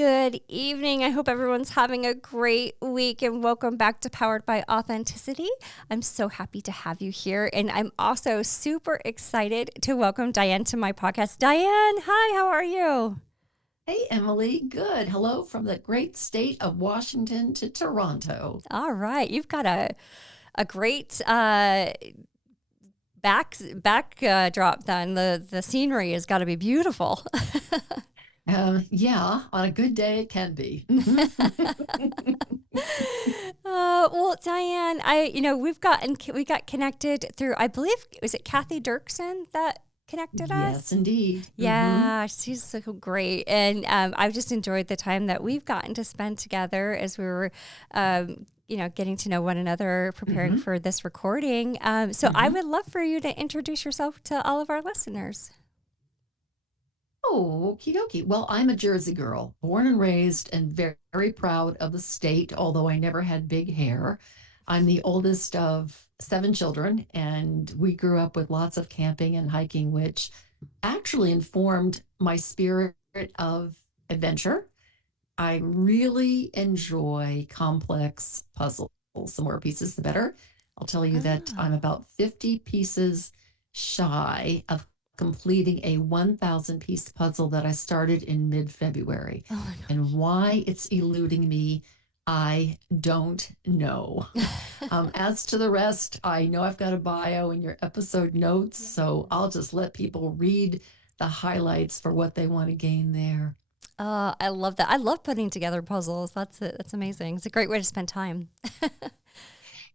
Good evening. I hope everyone's having a great week and welcome back to Powered by Authenticity. I'm so happy to have you here. And I'm also super excited to welcome Diane to my podcast. Diane, hi, how are you? Hey, Emily. Good. Hello from the great state of Washington to Toronto. All right. You've got a great backdrop then. The scenery has got to be beautiful. Yeah, on a good day, it can be. Well, Diane, we got connected through, I believe, was it Kathy Dirksen that connected us? Yes, indeed. Yeah, she's so great. And I've just enjoyed the time that we've gotten to spend together as we were, getting to know one another, preparing for this recording. So I would love for you to introduce yourself to all of our listeners. Oh, okie dokie. Well, I'm a Jersey girl, born and raised, and very, very proud of the state, although I never had big hair. I'm the oldest of 7 children, and we grew up with lots of camping and hiking, which actually informed my spirit of adventure. I really enjoy complex puzzles. The more pieces, the better. I'll tell you that I'm about 50 pieces shy of completing a 1,000 piece puzzle that I started in mid-February. And why it's eluding me, I don't know. As to the rest, I know I've got a bio in your episode notes, so I'll just let people read the highlights for what they want to gain there. I love that. I love putting together puzzles. That's it. That's amazing. It's a great way to spend time.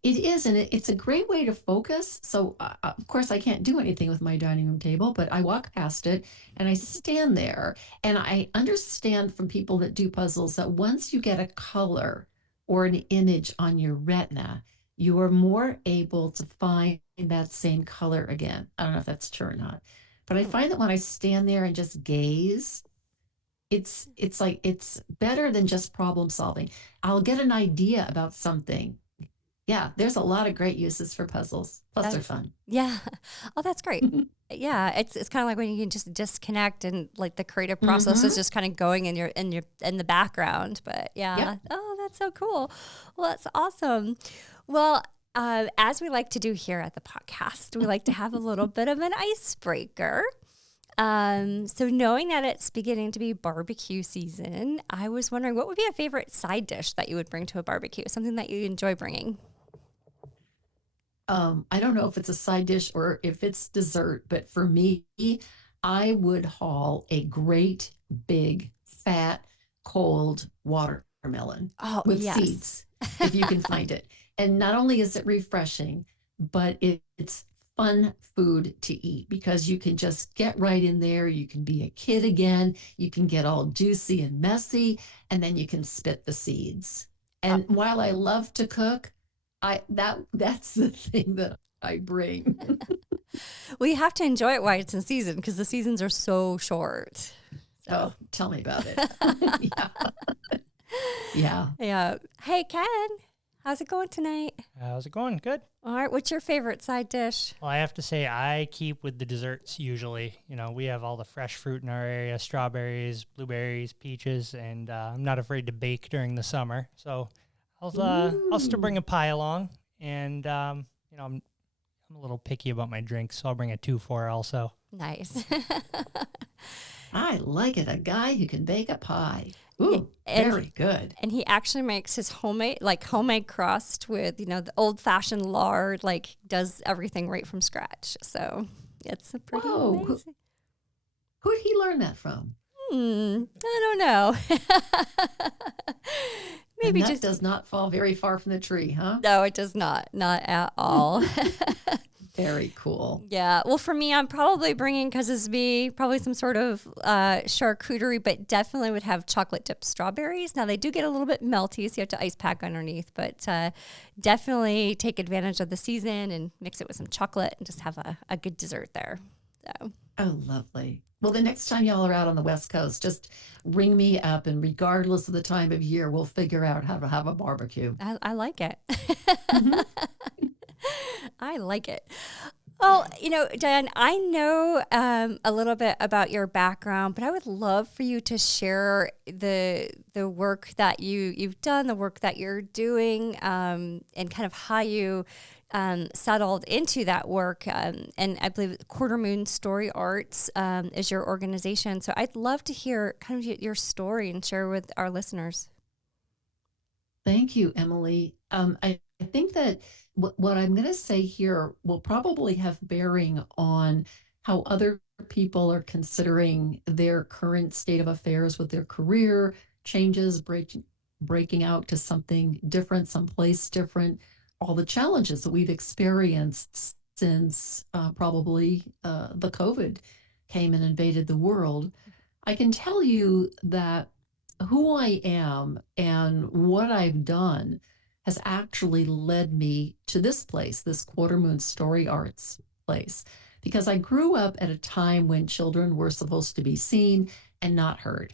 It is, and it's a great way to focus. So, of course, I can't do anything with my dining room table, but I walk past it and I stand there. And I understand from people that do puzzles that once you get a color or an image on your retina, you are more able to find that same color again. I don't know if that's true or not, but I find that when I stand there and just gaze, it's like it's better than just problem solving. I'll get an idea about something. Yeah, there's a lot of great uses for puzzles. Plus, they're fun. Yeah. Oh, that's great. Yeah, it's kind of like when you can just disconnect and like the creative process is just kind of going in the background. But yeah, Yep. Oh, that's so cool. Well, that's awesome. Well, as we like to do here at the podcast, we like to have a little bit of an icebreaker. So knowing that it's beginning to be barbecue season, I was wondering what would be a favorite side dish that you would bring to a barbecue, something that you enjoy bringing. I don't know if it's a side dish or if it's dessert, but for me, I would haul a great big fat cold watermelon Oh, with yes. seeds if you can find it. And not only is it refreshing, but it's fun food to eat because you can just get right in there. You can be a kid again. You can get all juicy and messy, and then you can spit the seeds. And while I love to cook, that's the thing that I bring. Well, you have to enjoy it while it's in season because the seasons are so short. Oh, tell me about it. Yeah. Yeah. Yeah. Hey, Ken, how's it going tonight? How's it going? Good. All right. What's your favorite side dish? Well, I have to say I keep with the desserts usually. We have all the fresh fruit in our area, strawberries, blueberries, peaches, and I'm not afraid to bake during the summer. So I'll still bring a pie along, and I'm a little picky about my drinks, so I'll bring a 2-4 also. Nice. I like it. A guy who can bake a pie. Ooh, very good. And he actually makes his homemade crust with, the old fashioned lard, like does everything right from scratch. So it's a pretty amazing. Who did he learn that from? I don't know. Maybe and that does not fall very far from the tree, huh? No, it does not. Not at all. Very cool. Yeah. Well, for me, I'm probably bringing, because it's me, probably some sort of charcuterie, but definitely would have chocolate dipped strawberries. Now, they do get a little bit melty, so you have to ice pack underneath, but definitely take advantage of the season and mix it with some chocolate and just have a good dessert there. So. Oh, lovely. Well, the next time y'all are out on the West Coast, just ring me up, and regardless of the time of year, we'll figure out how to have a barbecue. I like it. I like it. Well, Diane, I know a little bit about your background, but I would love for you to share the work that you've done, the work that you're doing, and kind of how you settled into that work. And I believe Quarter Moon Story Arts is your organization. So I'd love to hear kind of your story and share with our listeners. Thank you, Emily. I think that what I'm going to say here will probably have bearing on how other people are considering their current state of affairs with their career changes, breaking out to something different, someplace different, all the challenges that we've experienced since probably the COVID came and invaded the world. I can tell you that who I am and what I've done has actually led me to this place, this Quarter Moon Story Arts place, because I grew up at a time when children were supposed to be seen and not heard.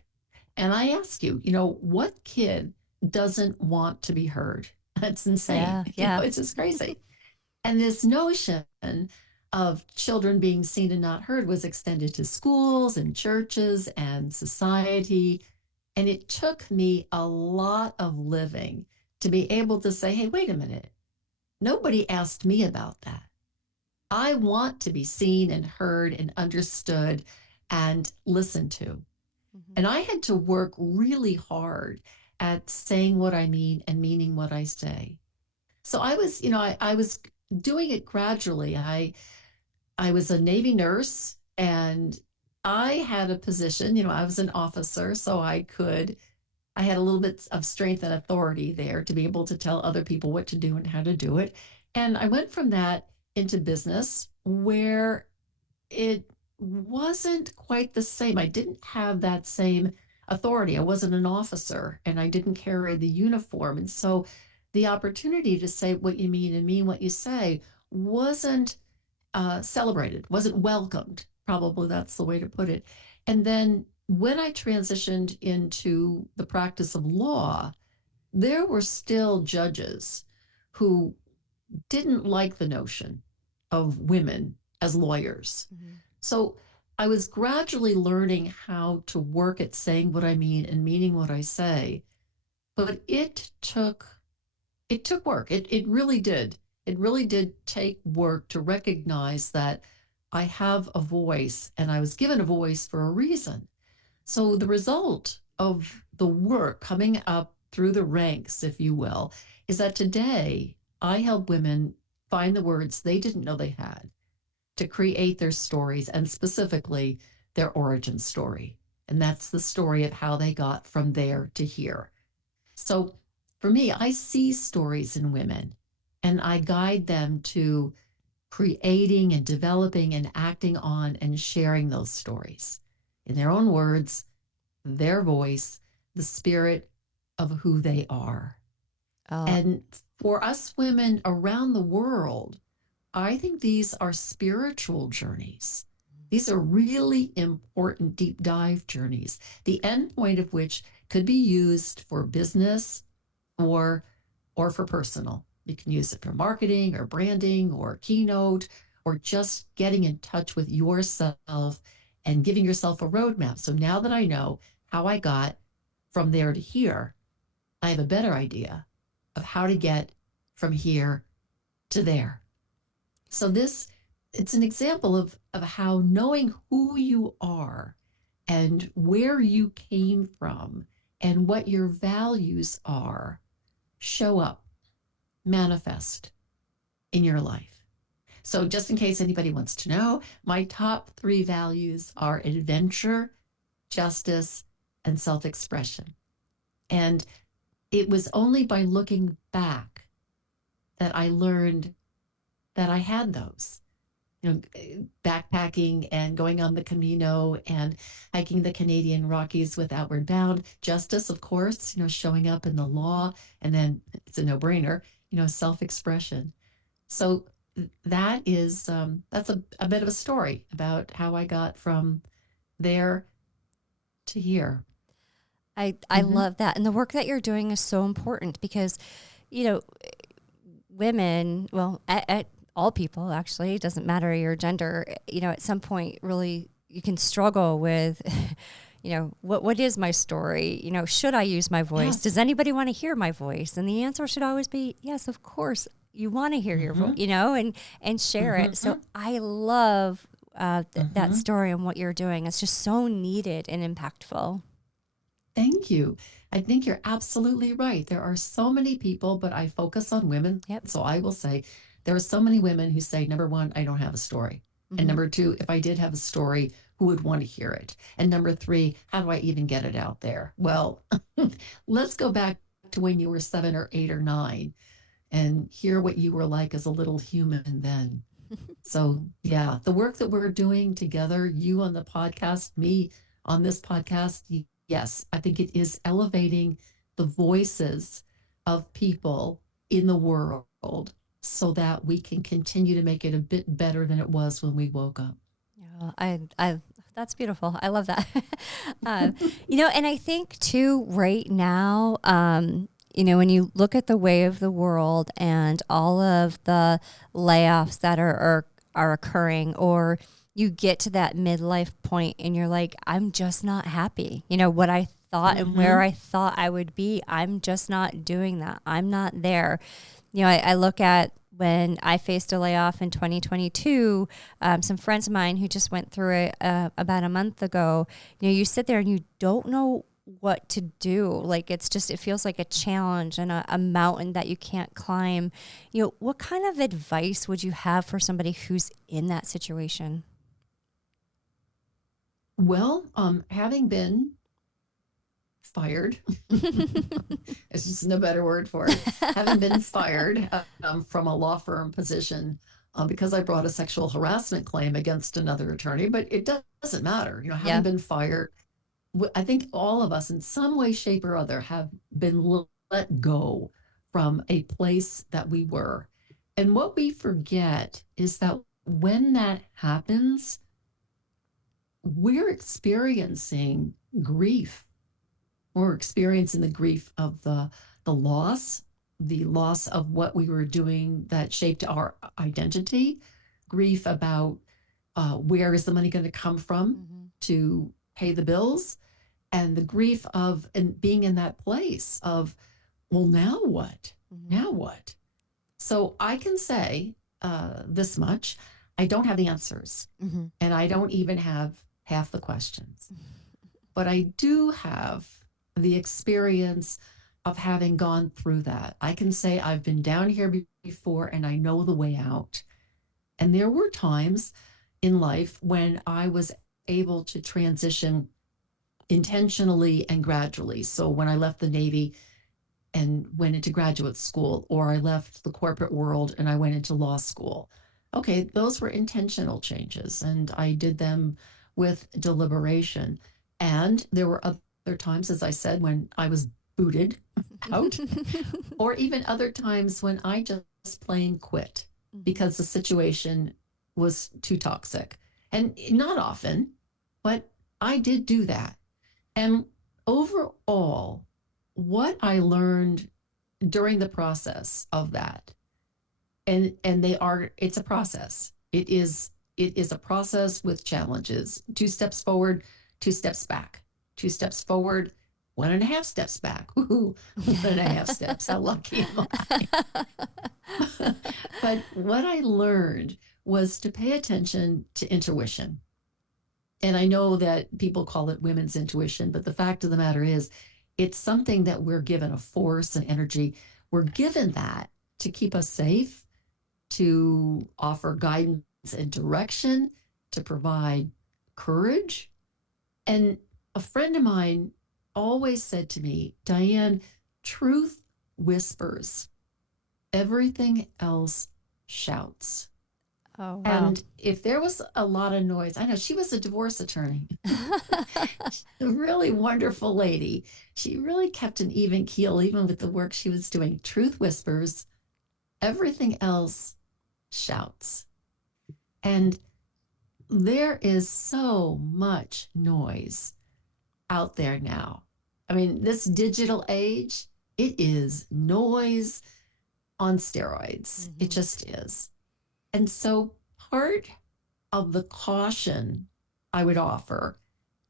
And I ask you, what kid doesn't want to be heard? That's insane. Yeah. It's just crazy. And this notion of children being seen and not heard was extended to schools and churches and society. And it took me a lot of living to be able to say, hey, wait a minute. Nobody asked me about that. I want to be seen and heard and understood and listened to. Mm-hmm. And I had to work really hard at saying what I mean and meaning what I say. So I was, I was doing it gradually. I was a Navy nurse, and I had a position, I was an officer, so I had a little bit of strength and authority there to be able to tell other people what to do and how to do it. And I went from that into business, where it wasn't quite the same. I didn't have that same authority. I wasn't an officer, and I didn't carry the uniform. And so the opportunity to say what you mean and mean what you say wasn't celebrated, wasn't welcomed. Probably that's the way to put it. And then when I transitioned into the practice of law, there were still judges who didn't like the notion of women as lawyers. Mm-hmm. So I was gradually learning how to work at saying what I mean and meaning what I say. But it took work. It really did. It really did take work to recognize that I have a voice, and I was given a voice for a reason. So the result of the work coming up through the ranks, if you will, is that today I help women find the words they didn't know they had to create their stories, and specifically their origin story. And that's the story of how they got from there to here. So for me, I see stories in women, and I guide them to creating and developing and acting on and sharing those stories in their own words, their voice, the spirit of who they are. And for us women around the world, I think these are spiritual journeys. These are really important deep dive journeys, the end point of which could be used for business or for personal. You can use it for marketing or branding or keynote, or just getting in touch with yourself and giving yourself a roadmap. So now that I know how I got from there to here, I have a better idea of how to get from here to there. So it's an example of how knowing who you are and where you came from and what your values are show up, manifest in your life. So just in case anybody wants to know, my top 3 values are adventure, justice, and self-expression. And it was only by looking back that I learned that I had those. Backpacking and going on the Camino and hiking the Canadian Rockies with Outward Bound. Justice, of course, showing up in the law. And then it's a no-brainer, self-expression. So that is, that's a bit of a story about how I got from there to here. I love that. And the work that you're doing is so important because, women, well, all people actually, it doesn't matter your gender, at some point really you can struggle with, what is my story? Should I use my voice? Yes. Does anybody want to hear my voice? And the answer should always be, yes, of course you want to hear your voice, and share it. So I love that story and what you're doing. It's just so needed and impactful. Thank you. I think you're absolutely right. There are so many people, but I focus on women. Yep. So I will say there are so many women who say, number one, I don't have a story. And number two, if I did have a story, who would want to hear it? And number three, how do I even get it out there? Well, let's go back to when you were 7 or 8 or 9 and hear what you were like as a little human then. So yeah, the work that we're doing together, you on the podcast, me on this podcast, yes, I think it is elevating the voices of people in the world so that we can continue to make it a bit better than it was when we woke up. Yeah, I that's beautiful. I love that. And I think too, right now, when you look at the way of the world and all of the layoffs that are occurring, or you get to that midlife point and you're like, I'm just not happy. What I thought and where I thought I would be, I'm just not doing that. I'm not there. I look at when I faced a layoff in 2022, some friends of mine who just went through it about a month ago, you sit there and you don't know what to do. Like, it feels like a challenge and a mountain that you can't climb. What kind of advice would you have for somebody who's in that situation? Well, having been fired, it's just no better word for it. Having been fired from a law firm position because I brought a sexual harassment claim against another attorney, but it doesn't matter. Having been fired, I think all of us in some way, shape, or other have been let go from a place that we were. And what we forget is that when that happens, we're experiencing grief. We're experiencing the grief of the loss of what we were doing that shaped our identity, grief about where is the money going to come from to pay the bills, and the grief of being in that place of, well, now what? Now what? So I can say this much. I don't have the answers, and I don't even have half the questions. But I do have the experience of having gone through that. I can say I've been down here before and I know the way out. And there were times in life when I was able to transition intentionally and gradually. So when I left the Navy and went into graduate school, or I left the corporate world and I went into law school. Okay, those were intentional changes, and I did them with deliberation. And there were other times, as I said, when I was booted out, or even other times when I just plain quit because the situation was too toxic. And not often, but I did do that. And overall, what I learned during the process of that, it's a process. It is a process with challenges. 2 steps forward, 2 steps back. 2 steps forward, 1.5 steps back. Woohoo, 1.5 steps. How lucky am I? But what I learned was to pay attention to intuition. And I know that people call it women's intuition, but the fact of the matter is, it's something that we're given a force and energy. We're given that to keep us safe, to offer guidance and direction, to provide courage. And a friend of mine always said to me, Diane, truth whispers, everything else shouts. Oh, wow. And if there was a lot of noise, I know she was a divorce attorney, a really wonderful lady. She really kept an even keel, even with the work she was doing. Truth whispers, everything else shouts. And there is so much noise out there now. I mean, this digital age, it is noise on steroids. It just is. And so part of the caution I would offer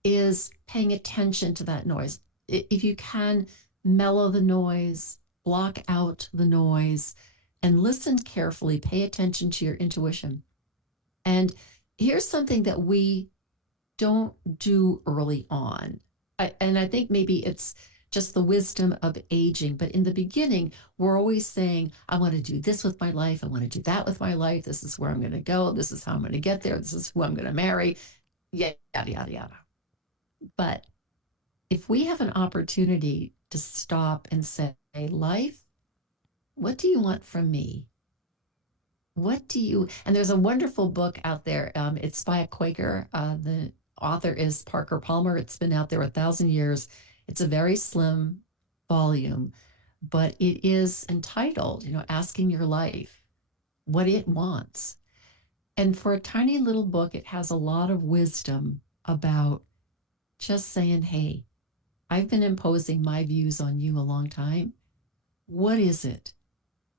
is paying attention to that noise. If you can, mellow the noise, block out the noise, and listen carefully, pay attention to your intuition. And here's something that we don't do early on. And I think maybe it's just the wisdom of aging. But in the beginning, we're always saying, I want to do this with my life. I want to do that with my life. This is where I'm going to go. This is how I'm going to get there. This is who I'm going to marry. Yada, yada, yada. But if we have an opportunity to stop and say, life, what do you want from me? What do you, and there's a wonderful book out there. It's by a Quaker. The author is Parker Palmer. It's been out there 1,000 years. It's a very slim volume, but it is entitled, Asking Your Life What It Wants. And for a tiny little book, it has a lot of wisdom about just saying, hey, I've been imposing my views on you a long time. What is it?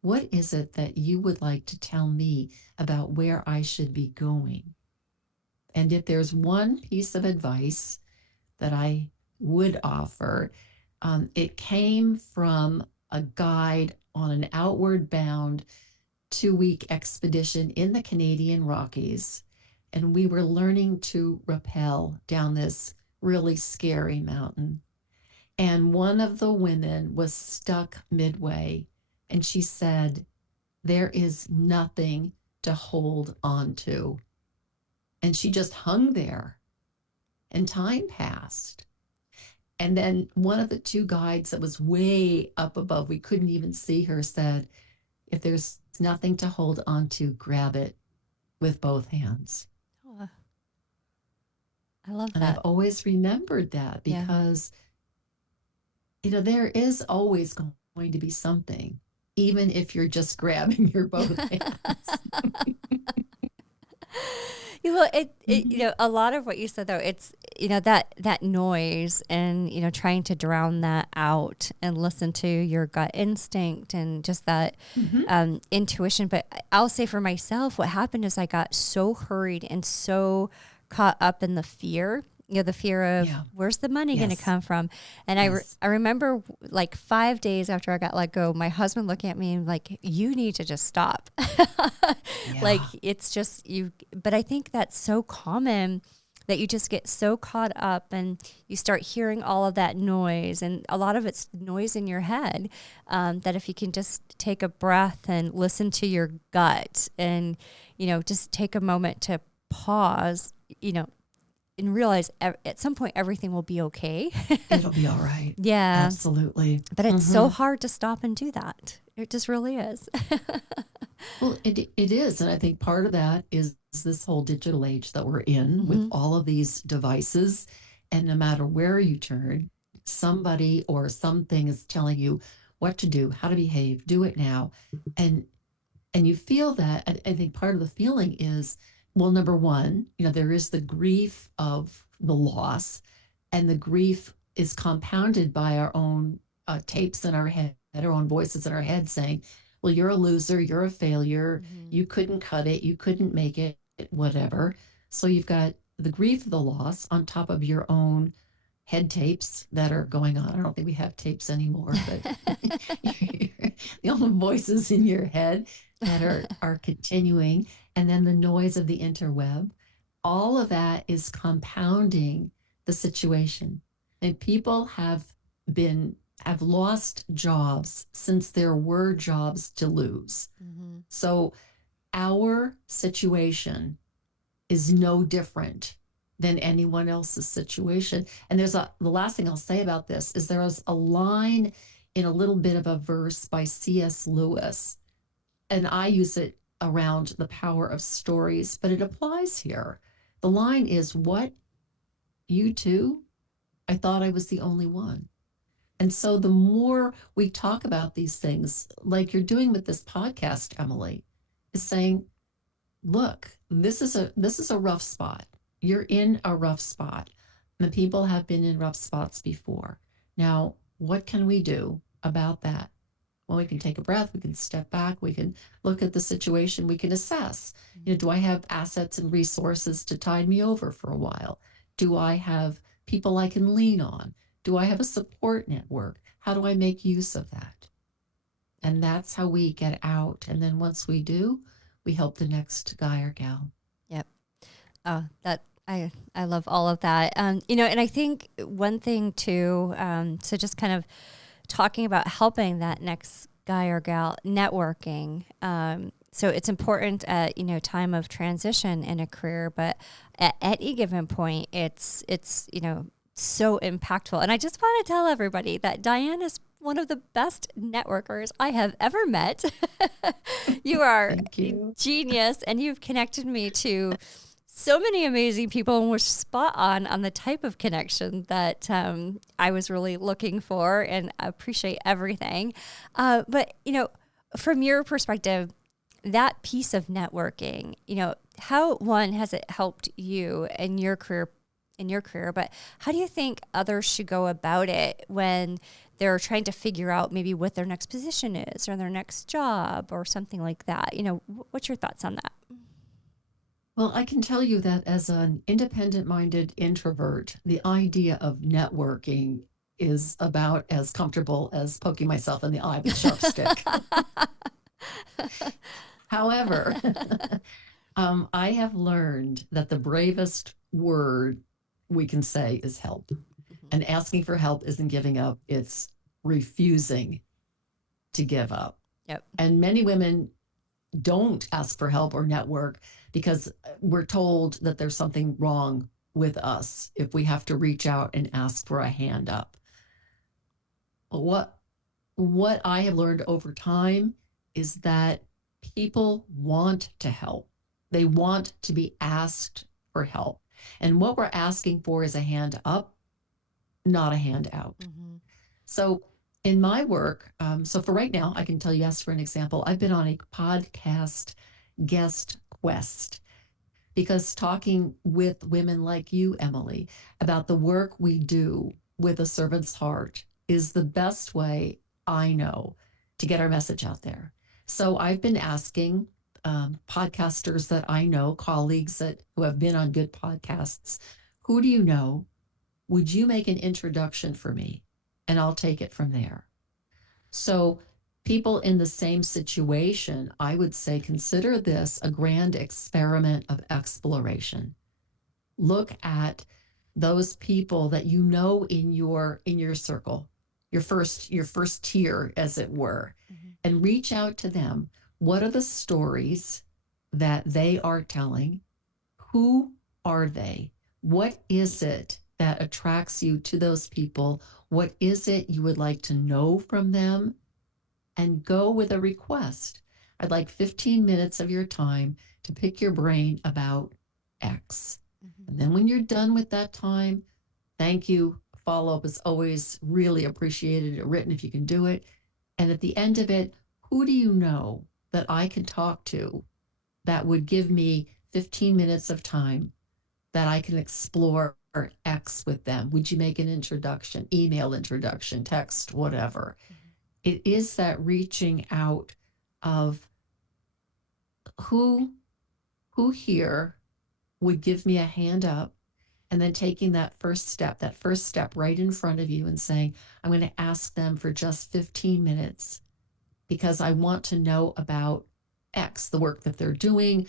What is it that you would like to tell me about where I should be going? And if there's one piece of advice that I would offer, it came from a guide on an outward bound 2-week expedition in the Canadian Rockies. And we were learning to rappel down this really scary mountain. And one of the women was stuck midway. And she said, there is nothing to hold on to. And she just hung there. And time passed. And then one of the two guides that was way up above, we couldn't even see her, said, if there's nothing to hold on to, grab it with both hands. Oh, I love and that. I've always remembered that because, there is always going to be something, even if you're just grabbing your both hands. A lot of what you said though, it's, that noise and, trying to drown that out and listen to your gut instinct and just that intuition. But I'll say for myself, what happened is I got so hurried and so caught up in the fear, the fear of where's the money going to come from? And I remember like 5 days after I got let go, my husband looking at me and like, you need to just stop. Like it's just you. But I think that's so common that you just get so caught up and you start hearing all of that noise, and a lot of it's noise in your head, that if you can just take a breath and listen to your gut and, just take a moment to pause, and realize at some point everything will be okay. It'll be all right. Yeah. Absolutely. But it's so hard to stop and do that. It just really is. Well, it is. And I think part of that is this whole digital age that we're in with all of these devices. And no matter where you turn, somebody or something is telling you what to do, how to behave, do it now. And you feel that. I think part of the feeling is, well, number one, there is the grief of the loss, and the grief is compounded by our own tapes in our head, our own voices in our head saying, well, you're a loser, you're a failure, you couldn't cut it, you couldn't make it, whatever. So you've got the grief of the loss on top of your own head tapes that are going on. I don't think we have tapes anymore, but the old voices in your head that are continuing, and then the noise of the interweb. All of that is compounding the situation. And people have lost jobs since there were jobs to lose. So our situation is no different than anyone else's situation. And the last thing I'll say about this is there was a line in a little bit of a verse by C.S. Lewis, and I use it around the power of stories, but it applies here. The line is, what, you too? I thought I was the only one. And so the more we talk about these things, like you're doing with this podcast, Emily, is saying, look, this is a rough spot. You're in a rough spot. And people have been in rough spots before. Now, what can we do about that? Well, we can take a breath, we can step back, we can look at the situation, we can assess. Do I have assets and resources to tide me over for a while? Do I have people I can lean on? Do I have a support network? How do I make use of that? And that's how we get out. And then once we do, we help the next guy or gal. Yep. Oh, that I love all of that. And I think one thing too, so just kind of talking about helping that next guy or gal networking. So it's important at, time of transition in a career, but at any given point, it's, so impactful. And I just want to tell everybody that Diane is one of the best networkers I have ever met. You are Thank you. genius, and you've connected me to so many amazing people, and we're spot on the type of connection that I was really looking for, and I appreciate everything. But, from your perspective, that piece of networking, how one has it helped you in your career, but how do you think others should go about it when they're trying to figure out maybe what their next position is or their next job or something like that? What's your thoughts on that? Well, I can tell you that as an independent-minded introvert, the idea of networking is about as comfortable as poking myself in the eye with a sharp stick. However, I have learned that the bravest word we can say is help. And asking for help isn't giving up, it's refusing to give up. Yep. And many women don't ask for help or network because we're told that there's something wrong with us if we have to reach out and ask for a hand up. What I have learned over time is that people want to help. They want to be asked for help. And what we're asking for is a hand up, not a hand out. Mm-hmm. So in my work, so for right now, I can tell you, yes, for an example, I've been on a podcast guest quest because talking with women like you, Emily, about the work we do with a servant's heart is the best way I know to get our message out there. So I've been asking podcasters that I know, colleagues who have been on good podcasts, who do you know? Would you make an introduction for me? And I'll take it from there. So people in the same situation, I would say, consider this a grand experiment of exploration. Look at those people that you know in your circle, your first tier, as it were, and reach out to them. What are the stories that they are telling? Who are they? What is it that attracts you to those people? What is it you would like to know from them? And go with a request. I'd like 15 minutes of your time to pick your brain about X. And then when you're done with that time, thank you. Follow-up is always really appreciated, written if you can do it. And at the end of it, who do you know that I can talk to that would give me 15 minutes of time that I can explore X with them? Would you make an introduction, email introduction, text, whatever? It is that reaching out of who here would give me a hand up, and then taking that first step right in front of you and saying, I'm going to ask them for just 15 minutes because I want to know about X, the work that they're doing,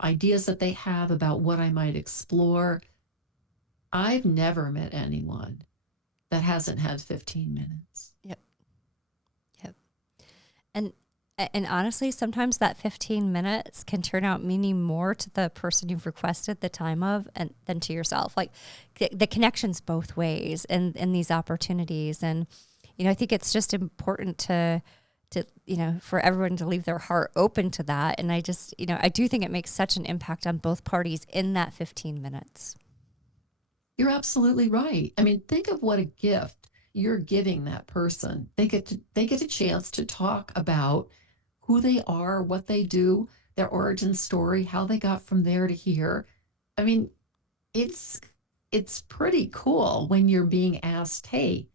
ideas that they have about what I might explore. I've never met anyone that hasn't had 15 minutes. Yep. And honestly, sometimes that 15 minutes can turn out meaning more to the person you've requested the time of than to yourself. Like the connections both ways in these opportunities. And, I think it's just important to for everyone to leave their heart open to that. And I just, I do think it makes such an impact on both parties in that 15 minutes. You're absolutely right. I mean, think of what a gift you're giving that person. They get a chance to talk about who they are, what they do, their origin story, how they got from there to here. I mean, it's pretty cool when you're being asked, hey,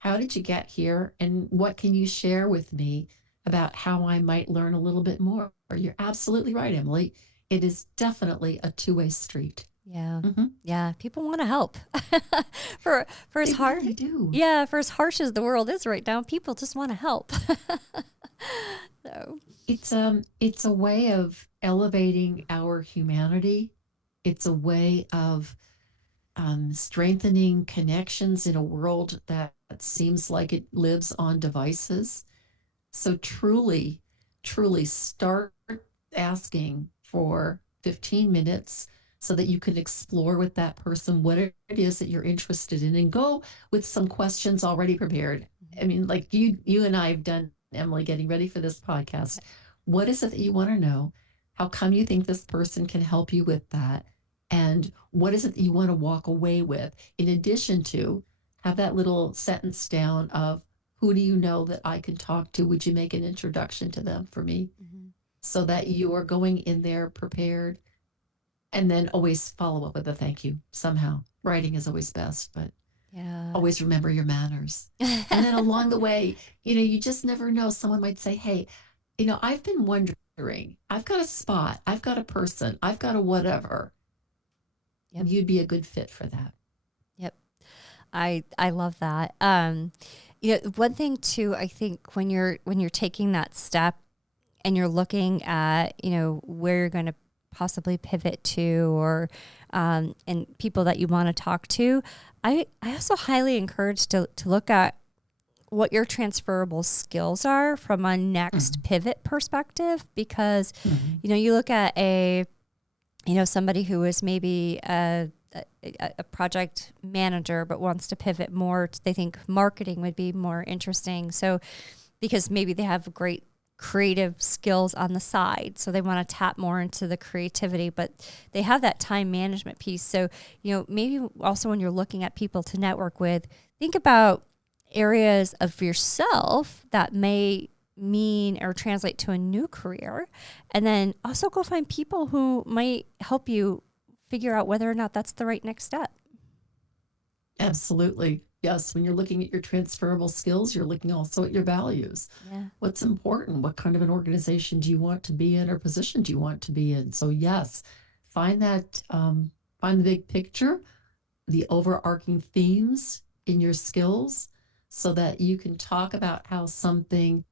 how did you get here? And what can you share with me about how I might learn a little bit more? You're absolutely right, Emily. It is definitely a two-way street. Yeah. Mm-hmm. Yeah. People want to help. For as They hard, really do. yeah, for as harsh as the world is right now, people just want to help. So, It's a way of elevating our humanity. It's a way of strengthening connections in a world that seems like it lives on devices. So truly, truly start asking for 15 minutes so that you can explore with that person what it is that you're interested in, and go with some questions already prepared. I mean, like you and I have done, Emily, getting ready for this podcast. What is it that you want to know? How come you think this person can help you with that? And what is it that you want to walk away with? In addition to have that little sentence down of, who do you know that I can talk to? Would you make an introduction to them for me? mhm. So that you are going in there prepared, and then always follow up with a thank you somehow. Writing is always best, but Yeah. always remember your manners. And then along the way, you just never know. Someone might say, hey, I've been wondering, I've got a spot, I've got a person, I've got a whatever. Yep. You'd be a good fit for that. Yep. I love that. One thing too, I think when you're taking that step and you're looking at, where you're going to possibly pivot to, or and people that you want to talk to, I also highly encourage to look at what your transferable skills are from a next pivot perspective, because you look at somebody who is maybe a project manager but wants to pivot more. They think marketing would be more interesting. So because maybe they have great creative skills on the side, so they want to tap more into the creativity, but they have that time management piece. So, maybe also when you're looking at people to network with, think about areas of yourself that may mean or translate to a new career, and then also go find people who might help you figure out whether or not that's the right next step. Absolutely. Yes. When you're looking at your transferable skills, you're looking also at your values. Yeah. What's important? What kind of an organization do you want to be in, or position do you want to be in? So yes, find that, find the big picture, the overarching themes in your skills, so that you can talk about how something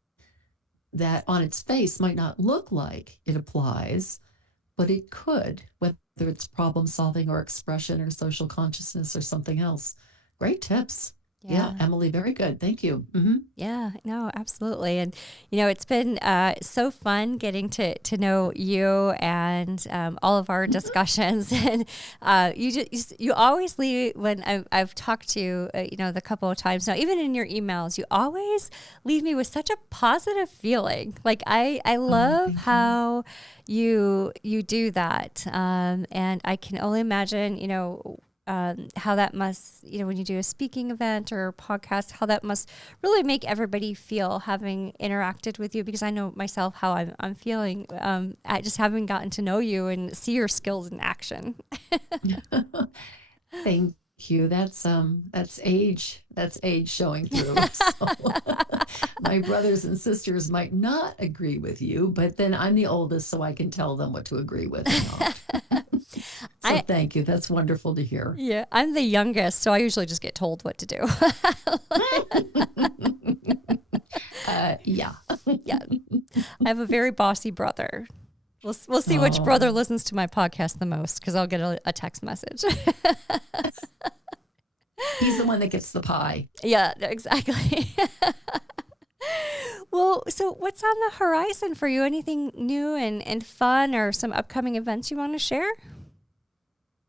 that on its face might not look like it applies, but it could, whether it's problem solving or expression or social consciousness or something else. Great tips. Yeah, Emily, very good. Thank you. Yeah, no, absolutely. And, it's been so fun getting to know you and all of our discussions. And you always leave, when I've talked to you, the couple of times now, even in your emails, you always leave me with such a positive feeling. Like I love how you do that. And I can only imagine, how that must, when you do a speaking event or a podcast, how that must really make everybody feel, having interacted with you, because I know myself how I'm feeling at just having gotten to know you and see your skills in action. Thank you. That's age. That's age showing through. So my brothers and sisters might not agree with you, but then I'm the oldest, so I can tell them what to agree with or not. So thank you. That's wonderful to hear. Yeah, I'm the youngest, so I usually just get told what to do. Yeah. Yeah. I have a very bossy brother. We'll see which brother listens to my podcast the most, because I'll get a text message. He's the one that gets the pie. Yeah, exactly. Well, so what's on the horizon for you? Anything new and fun, or some upcoming events you want to share?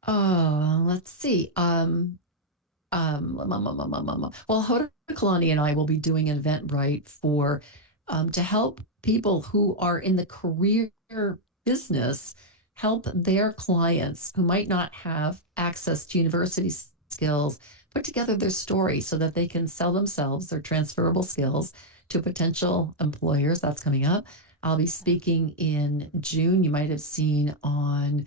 Oh, let's see. Well, Hoda Kalani and I will be doing an Eventbrite for to help people who are in the career business help their clients who might not have access to university skills put together their story so that they can sell themselves, their transferable skills, to potential employers. That's coming up. I'll be speaking in June. You might have seen on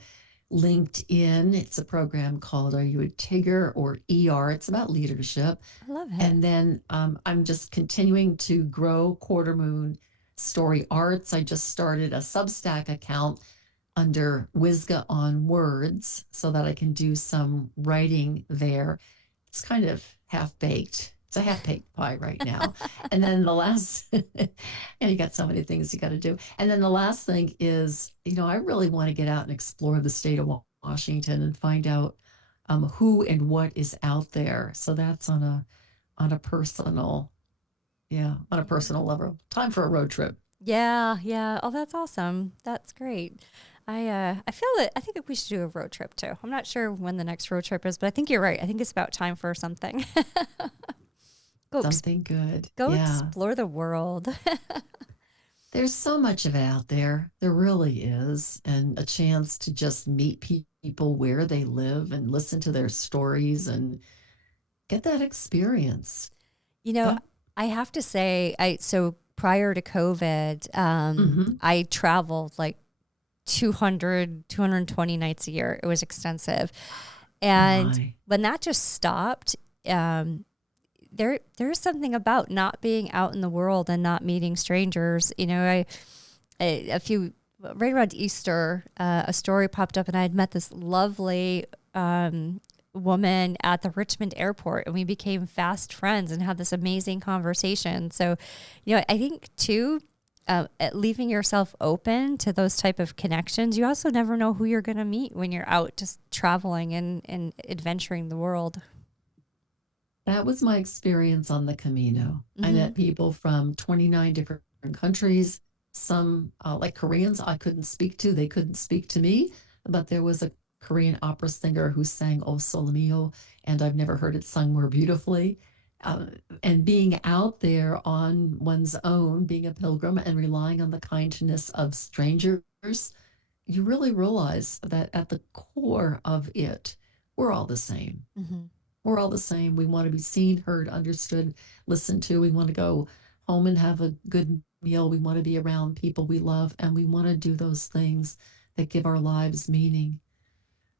LinkedIn. It's a program called Are You a Tigger or ER? It's about leadership. I love it. And then I'm just continuing to grow Quarter Moon Story Arts. I just started a Substack account under Wyzga on Words so that I can do some writing there. It's kind of half baked. It's a half baked pie right now. And then the last, and you got so many things you got to do. And then the last thing is, I really want to get out and explore the state of Washington and find out who and what is out there. So that's on a personal, on a personal level. Time for a road trip. Yeah, yeah. Oh, that's awesome. That's great. I feel that I think we should do a road trip too. I'm not sure when the next road trip is, but I think you're right. I think it's about time for something. Something good. Go Yeah. explore the world. There's so much of it out there. There really is. And a chance to just meet people where they live and listen to their stories and get that experience. Yeah. I have to say, so prior to COVID, Mhm. I traveled like 220 nights a year. It was extensive. And My. when that just stopped, there's something about not being out in the world and not meeting strangers. A few right around Easter, a story popped up, and I had met this lovely woman at the Richmond airport, and we became fast friends and had this amazing conversation. So, I think too, leaving yourself open to those type of connections, you also never know who you're going to meet when you're out just traveling and adventuring the world. That was my experience on the Camino. I met people from 29 different countries. Some, like Koreans, I couldn't speak to. They couldn't speak to me. But there was a Korean opera singer who sang O Sole Mio, and I've never heard it sung more beautifully. And being out there on one's own, being a pilgrim and relying on the kindness of strangers, you really realize that at the core of it, we're all the same. Mm-hmm. We're all the same. We want to be seen, heard, understood, listened to. We want to go home and have a good meal. We want to be around people we love, and we want to do those things that give our lives meaning.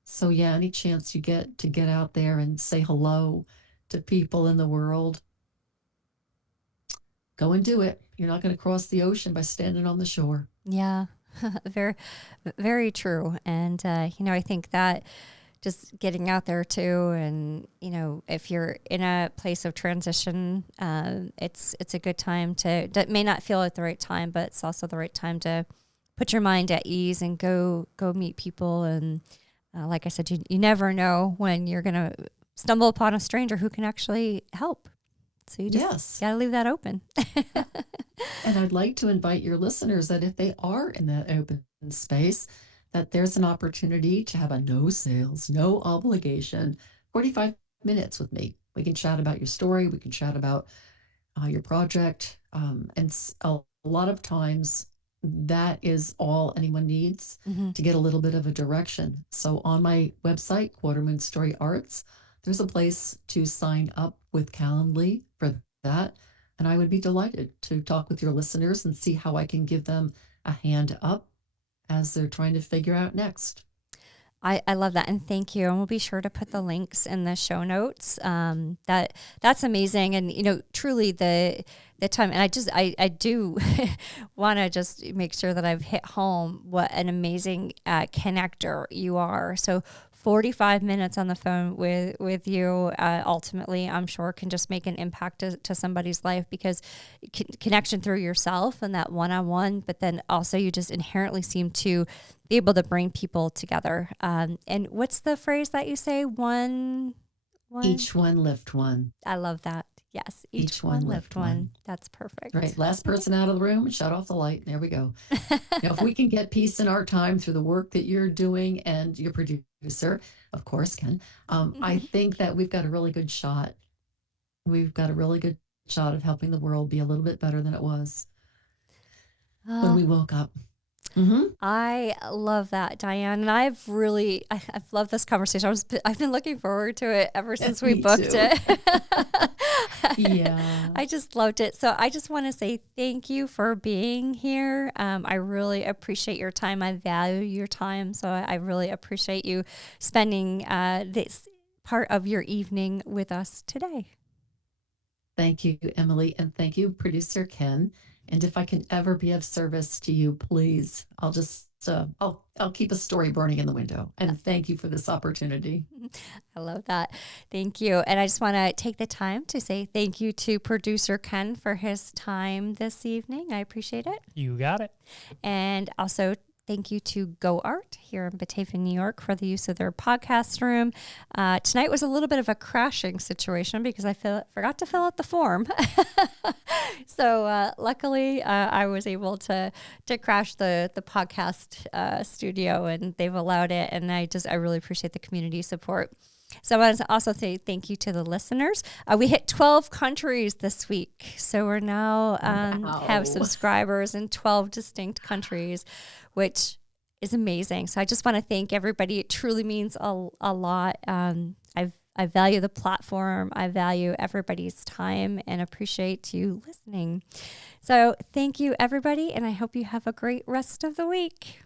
So yeah, any chance you get to get out there and say hello to people in the world, go and do it. You're not going to cross the ocean by standing on the shore. Yeah, very, very true. And, I think that just getting out there too. And, if you're in a place of transition, it's a good time that may not feel at the right time, but it's also the right time to put your mind at ease and go meet people. And like I said, you never know when you're going to stumble upon a stranger who can actually help. So you just got to leave that open. And I'd like to invite your listeners that if they are in that open space, that there's an opportunity to have a no sales, no obligation, 45 minutes with me. We can chat about your story. We can chat about your project. And a lot of times that is all anyone needs to get a little bit of a direction. So on my website, Quartermoon Story Arts, there's a place to sign up with Calendly for that. And I would be delighted to talk with your listeners and see how I can give them a hand up as they're trying to figure out next. I love that. And thank you. And we'll be sure to put the links in the show notes. That's amazing. And, truly the time, and I do want to just make sure that I've hit home what an amazing connector you are. So 45 minutes on the phone with you, ultimately, I'm sure can just make an impact to somebody's life, because connection through yourself and that one-on-one, but then also you just inherently seem to be able to bring people together. And what's the phrase that you say? One. Each one lift one. I love that. Yes. Each one lift one. That's perfect. Right. Last person out of the room, shut off the light. There we go. If we can get peace in our time through the work that you're doing, and your producer, of course, Ken, I think that we've got a really good shot. We've got a really good shot of helping the world be a little bit better than it was when we woke up. Mm-hmm. I love that, Diane. And I've loved this conversation. I've been looking forward to it ever since we Me booked too. it. Yeah. I just loved it. So I just want to say thank you for being here. I really appreciate your time. I value your time. So I really appreciate you spending this part of your evening with us today. Thank you, Emily, and thank you, producer Ken. And if I can ever be of service to you, please, I'll just I'll keep a story burning in the window. And thank you for this opportunity. I love that. Thank you. And I just want to take the time to say thank you to producer Ken for his time this evening. I appreciate it. You got it. And also thank you to Go Art here in Batavia, New York for the use of their podcast room. Tonight was a little bit of a crashing situation because I forgot to fill out the form. So luckily I was able to crash the podcast studio, and they've allowed it. And I really appreciate the community support. So I want to also say thank you to the listeners. We hit 12 countries this week. So we're now have subscribers in 12 distinct countries, which is amazing. So I just want to thank everybody. It truly means a lot. I value the platform. I value everybody's time and appreciate you listening. So thank you, everybody, and I hope you have a great rest of the week.